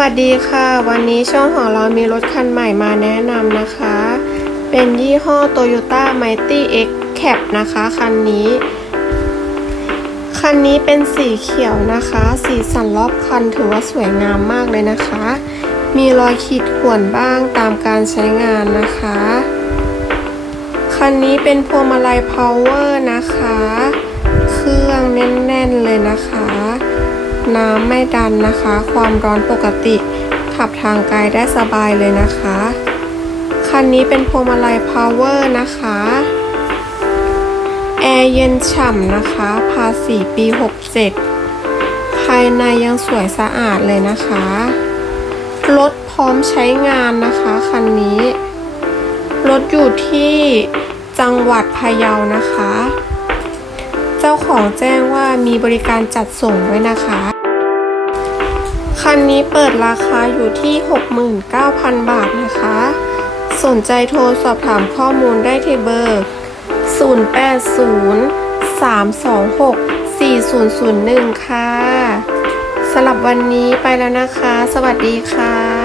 วัสดีค่ะ วันนี้ช่องของเรามีรถคันใหม่มาแนะนำนะคะ เป็นยี่ห้อ Toyota Mighty X Cap นะคะ คันนี้ คันนี้เป็นสีเขียวนะคะ สีสันรอบคันถือว่าสวยงามมากเลยนะคะ มีรอยขีดข่วนบ้างตามการใช้งานนะคะ คันนี้เป็นพวงมาลัย power นะคะ เครื่องแน่นๆเลยนะคะ น้ำไม่ดันนะคะ ความร้อนปกติ ขับทางไกลได้สบายเลยนะคะ คันนี้เป็นพวงมาลัย power นะคะ แอร์เย็นฉ่ำนะคะ ภาษีปี 67 ภายในยังสวยสะอาดเลยนะคะ รถพร้อมใช้งานนะคะ คันนี้ รถอยู่ที่จังหวัดพะเยานะคะ เจ้าของแจ้งว่ามีบริการจัดส่งไว้นะคะ คันนี้เปิดราคาอยู่ที่ 69,000 บาทนะคะ สนใจโทรสอบถามข้อมูลได้ที่เบอร์ 080-326-4001 ค่ะ สำหรับวันนี้ไปแล้วนะคะ สวัสดีค่ะ